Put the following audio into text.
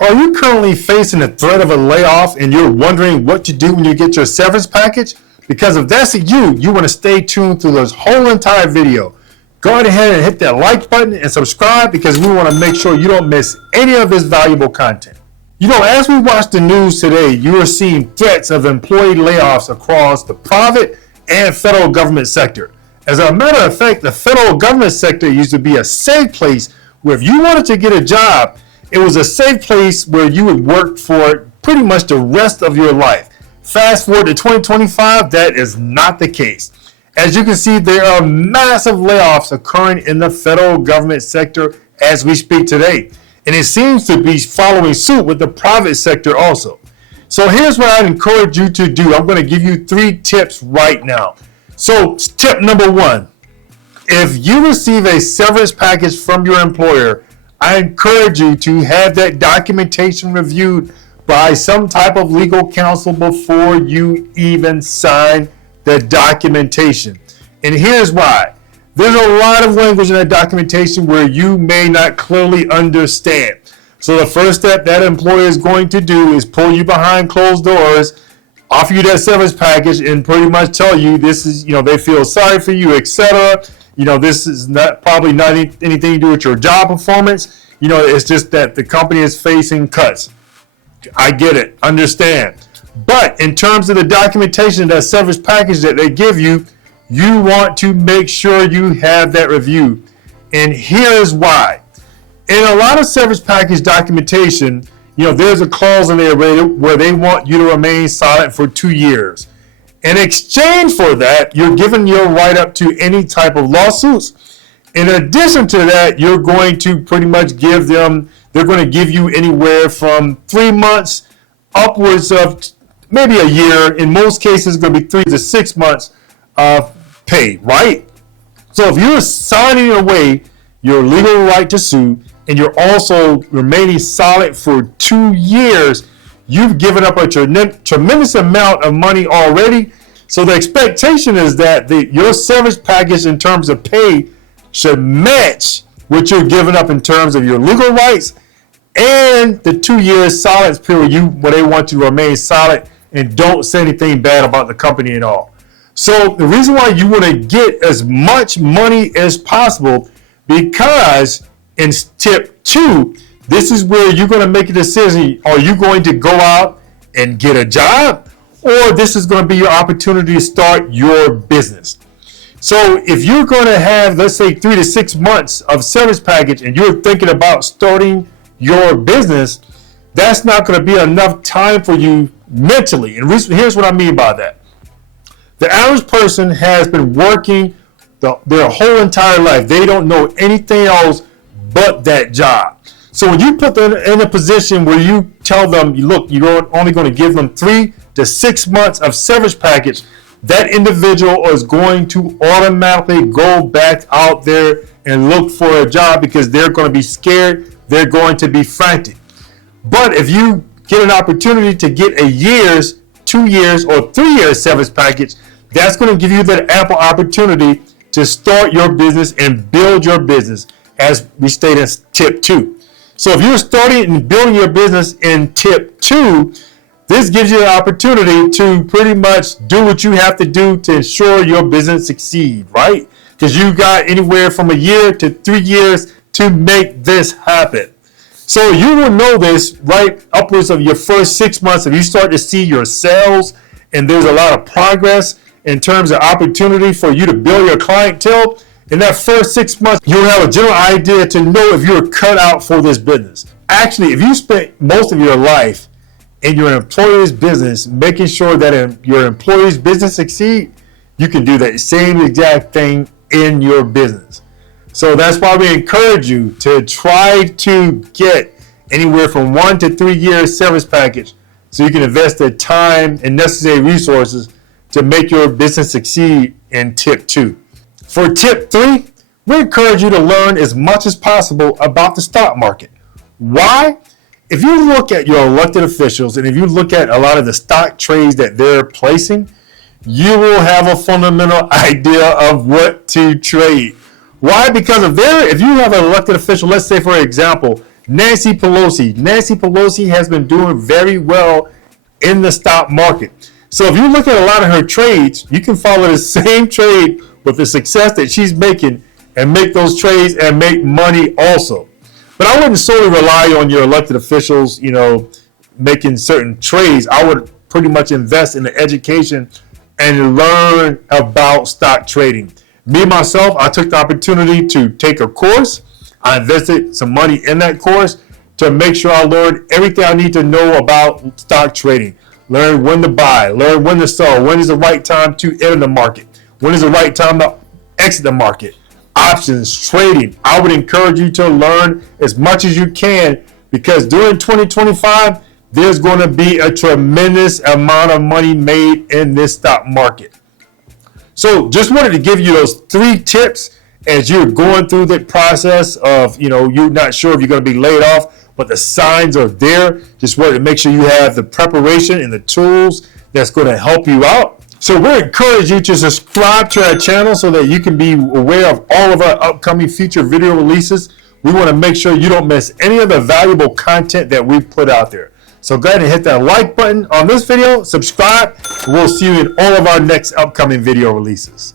Are you currently facing the threat of a layoff and you're wondering what to do when you get your severance package? Because if that's you want to stay tuned through this whole entire video. Go ahead and hit that like button and subscribe because we want to make sure you don't miss any of this valuable content. You know, as we watch the news today, you are seeing threats of employee layoffs across the private and federal government sector. As a matter of fact, the federal government sector used to be a safe place where if you wanted to get a job, it was a safe place where you would work for pretty much the rest of your life. Fast forward to 2025, that is not the case. As you can see, there are massive layoffs occurring in the federal government sector as we speak today. And it seems to be following suit with the private sector also. So here's what I'd encourage you to do. I'm going to give you 3 tips right now. So tip number 1, if you receive a severance package from your employer, I encourage you to have that documentation reviewed by some type of legal counsel before you even sign the documentation. And here's why. There's a lot of language in that documentation where you may not clearly understand. So the first step that employer is going to do is pull you behind closed doors, offer you that severance package, and pretty much tell you this is, they feel sorry for you, etc. This is probably not anything to do with your job performance. It's just that the company is facing cuts. I get it, understand. But in terms of the documentation, that severance package that they give you, you want to make sure you have that review. And here's why. In a lot of severance package documentation, there's a clause in there where they want you to remain silent for 2 years. In exchange for that, you're given your right up to any type of lawsuits. In addition to that, you're going to pretty much they're going to give you anywhere from 3 months upwards of maybe a year. In most cases, it's going to be 3 to 6 months of pay, right? So if you're signing away your legal right to sue and you're also remaining silent for 2 years, you've given up a tremendous amount of money already. So the expectation is that your severance package in terms of pay should match what you're giving up in terms of your legal rights and the 2 years silence period where they want you to remain silent and don't say anything bad about the company at all. So the reason why you want to get as much money as possible, because in tip 2, this is where you're going to make a decision. Are you going to go out and get a job, or this is going to be your opportunity to start your business? So if you're going to have, let's say, 3 to 6 months of severance package and you're thinking about starting your business, that's not going to be enough time for you mentally. And here's what I mean by that. The average person has been working their whole entire life. They don't know anything else but that job. So when you put them in a position where you tell them, look, you're only going to give them 3 to 6 months of severance package, that individual is going to automatically go back out there and look for a job because they're going to be scared. They're going to be frantic. But if you get an opportunity to get a year's, 2 years, or 3 years severance package, that's going to give you that ample opportunity to start your business and build your business, as we stated in tip 2. So if you're starting and building your business in tip 2, this gives you an opportunity to pretty much do what you have to do to ensure your business succeed, right? Because you got anywhere from a year to 3 years to make this happen. So you will know this right upwards of your first 6 months. If you start to see your sales and there's a lot of progress in terms of opportunity for you to build your clientele, in that first 6 months, you'll have a general idea to know if you're cut out for this business. Actually, if you spent most of your life in your employer's business, making sure that your employer's business succeed, you can do that same exact thing in your business. So that's why we encourage you to try to get anywhere from 1 to 3 years severance package so you can invest the time and necessary resources to make your business succeed in tip 2. For tip 3, we encourage you to learn as much as possible about the stock market. Why? If you look at your elected officials and if you look at a lot of the stock trades that they're placing, you will have a fundamental idea of what to trade. Why? Because if you have an elected official, let's say for example, Nancy Pelosi. Nancy Pelosi has been doing very well in the stock market. So if you look at a lot of her trades, you can follow the same trade with the success that she's making and make those trades and make money also. But I wouldn't solely rely on your elected officials, making certain trades. I would pretty much invest in the education and learn about stock trading. Me, myself, I took the opportunity to take a course. I invested some money in that course to make sure I learned everything I need to know about stock trading. Learn when to buy, learn when to sell, when is the right time to enter the market, when is the right time to exit the market. Options, trading. I would encourage you to learn as much as you can, because during 2025, there's going to be a tremendous amount of money made in this stock market. So just wanted to give you those 3 tips as you're going through the process of, you're not sure if you're going to be laid off, but the signs are there. Just wanted to make sure you have the preparation and the tools that's going to help you out. So we encourage you to subscribe to our channel so that you can be aware of all of our upcoming future video releases. We want to make sure you don't miss any of the valuable content that we put out there. So go ahead and hit that like button on this video, subscribe, and we'll see you in all of our next upcoming video releases.